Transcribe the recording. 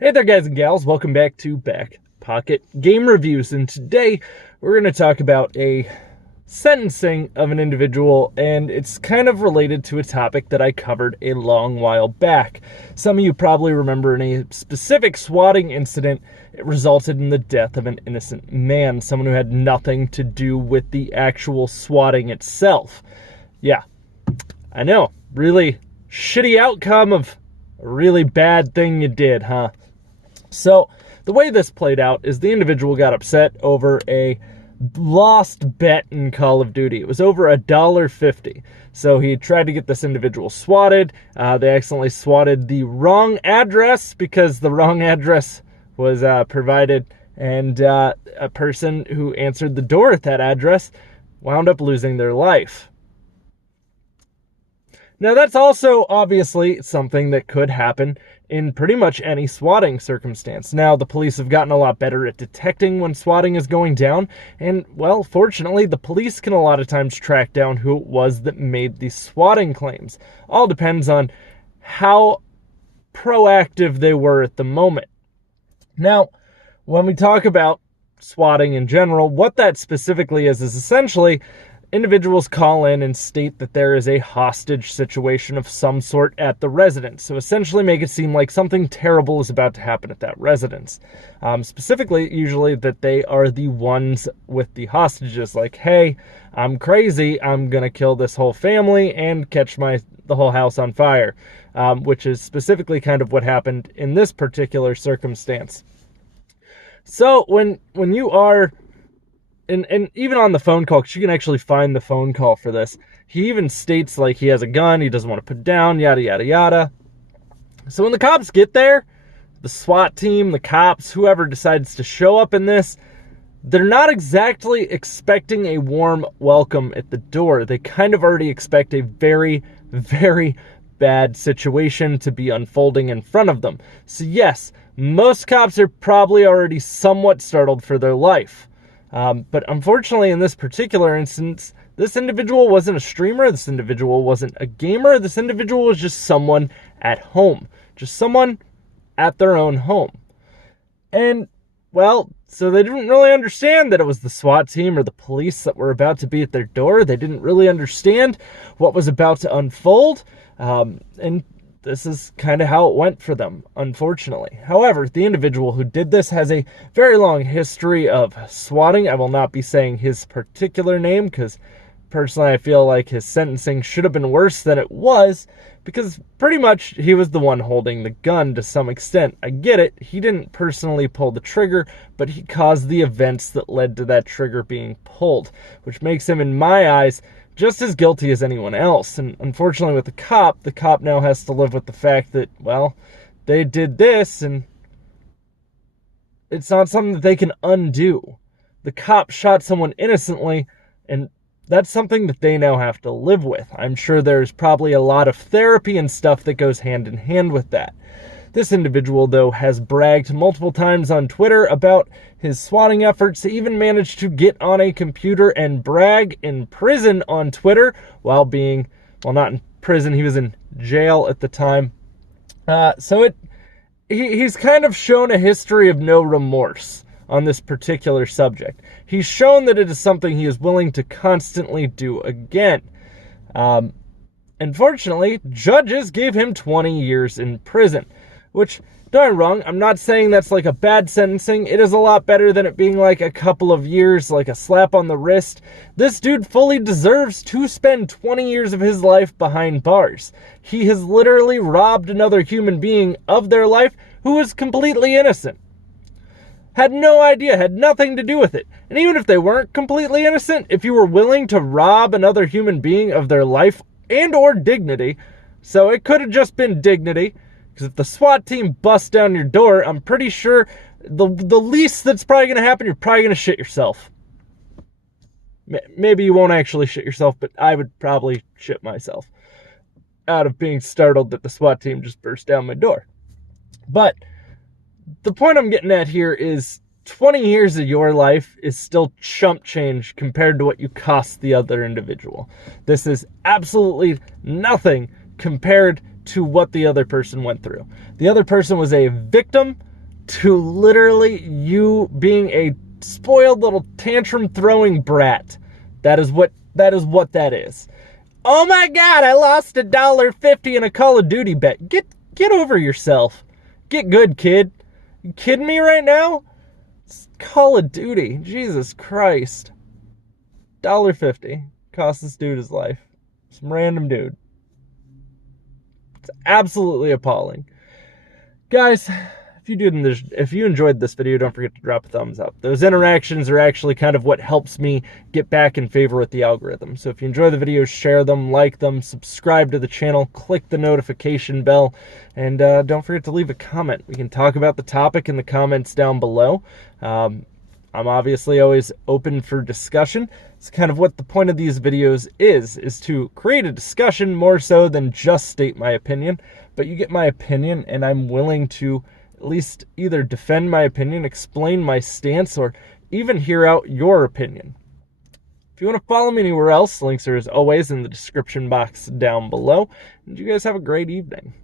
Hey there guys and gals, welcome back to Back Pocket Game Reviews, and today we're going to talk about a sentencing of an individual, and it's kind of related to a topic that I covered a long while back. Some of you probably remember in a specific swatting incident, it resulted in the death of an innocent man, someone who had nothing to do with the actual swatting itself. Yeah, I know, really shitty outcome of a really bad thing you did, huh? So the way this played out is the individual got upset over a lost bet in Call of Duty. It was over $1.50. So he tried to get this individual swatted. They accidentally swatted the wrong address because the wrong address was provided, and a person who answered the door at that address wound up losing their life. Now, that's also obviously something that could happen in pretty much any swatting circumstance. Now, the police have gotten a lot better at detecting when swatting is going down, and, well, fortunately, the police can a lot of times track down who it was that made these swatting claims. All depends on how proactive they were at the moment. Now, when we talk about swatting in general, what that specifically is essentially individuals call in and state that there is a hostage situation of some sort at the residence. So essentially make it seem like something terrible is about to happen at that residence. Specifically, usually that they are the ones with the hostages. Like, hey, I'm crazy. I'm going to kill this whole family and catch the whole house on fire. Which is specifically kind of what happened in this particular circumstance. So when you are... And even on the phone call, because you can actually find the phone call for this, he even states like he has a gun, he doesn't want to put down, yada, yada, yada. So when the cops get there, the SWAT team, the cops, whoever decides to show up in this, they're not exactly expecting a warm welcome at the door. They kind of already expect a very, very bad situation to be unfolding in front of them. So yes, most cops are probably already somewhat startled for their life. But unfortunately, in this particular instance, this individual wasn't a streamer, this individual wasn't a gamer, this individual was just someone at home. Just someone at their own home. And, well, so they didn't really understand that it was the SWAT team or the police that were about to be at their door. They didn't really understand what was about to unfold. And this is kind of how it went for them, unfortunately. However, the individual who did this has a very long history of swatting. I will not be saying his particular name because personally I feel like his sentencing should have been worse than it was, because pretty much he was the one holding the gun to some extent. I get it, he didn't personally pull the trigger, but he caused the events that led to that trigger being pulled, which makes him, in my eyes, just as guilty as anyone else. And unfortunately with the cop now has to live with the fact that, well, they did this and it's not something that they can undo. The cop shot someone innocently, and that's something that they now have to live with. I'm sure there's probably a lot of therapy and stuff that goes hand in hand with that. This individual, though, has bragged multiple times on Twitter about his swatting efforts. He even managed to get on a computer and brag in prison on Twitter while being, well, not in prison, he was in jail at the time. He's kind of shown a history of no remorse on this particular subject. He's shown that it is something he is willing to constantly do again. Unfortunately, judges gave him 20 years in prison. Which, don't get me wrong, I'm not saying that's like a bad sentencing. It is a lot better than it being like a couple of years, like a slap on the wrist. This dude fully deserves to spend 20 years of his life behind bars. He has literally robbed another human being of their life who was completely innocent. Had no idea, had nothing to do with it. And even if they weren't completely innocent, if you were willing to rob another human being of their life and or dignity, so it could have just been dignity, because if the SWAT team busts down your door, I'm pretty sure the least that's probably going to happen, you're probably going to shit yourself. Maybe you won't actually shit yourself, but I would probably shit myself out of being startled that the SWAT team just burst down my door. But the point I'm getting at here is 20 years of your life is still chump change compared to what you cost the other individual. This is absolutely nothing compared to what the other person went through. The other person was a victim to literally you being a spoiled little tantrum throwing brat. That is what that is. Oh my God, I lost $1.50 in a Call of Duty bet. Get over yourself. Get good, kid. You kidding me right now? It's Call of Duty. Jesus Christ. $1.50 cost this dude his life. Some random dude. It's absolutely appalling. Guys, if you enjoyed this video, don't forget to drop a thumbs up. Those interactions are actually kind of what helps me get back in favor with the algorithm. So if you enjoy the videos, share them, like them, subscribe to the channel, click the notification bell, and don't forget to leave a comment. We can talk about the topic in the comments down below. I'm obviously always open for discussion. It's kind of what the point of these videos is to create a discussion more so than just state my opinion. But you get my opinion, and I'm willing to at least either defend my opinion, explain my stance, or even hear out your opinion. If you want to follow me anywhere else, links are as always in the description box down below. And you guys have a great evening.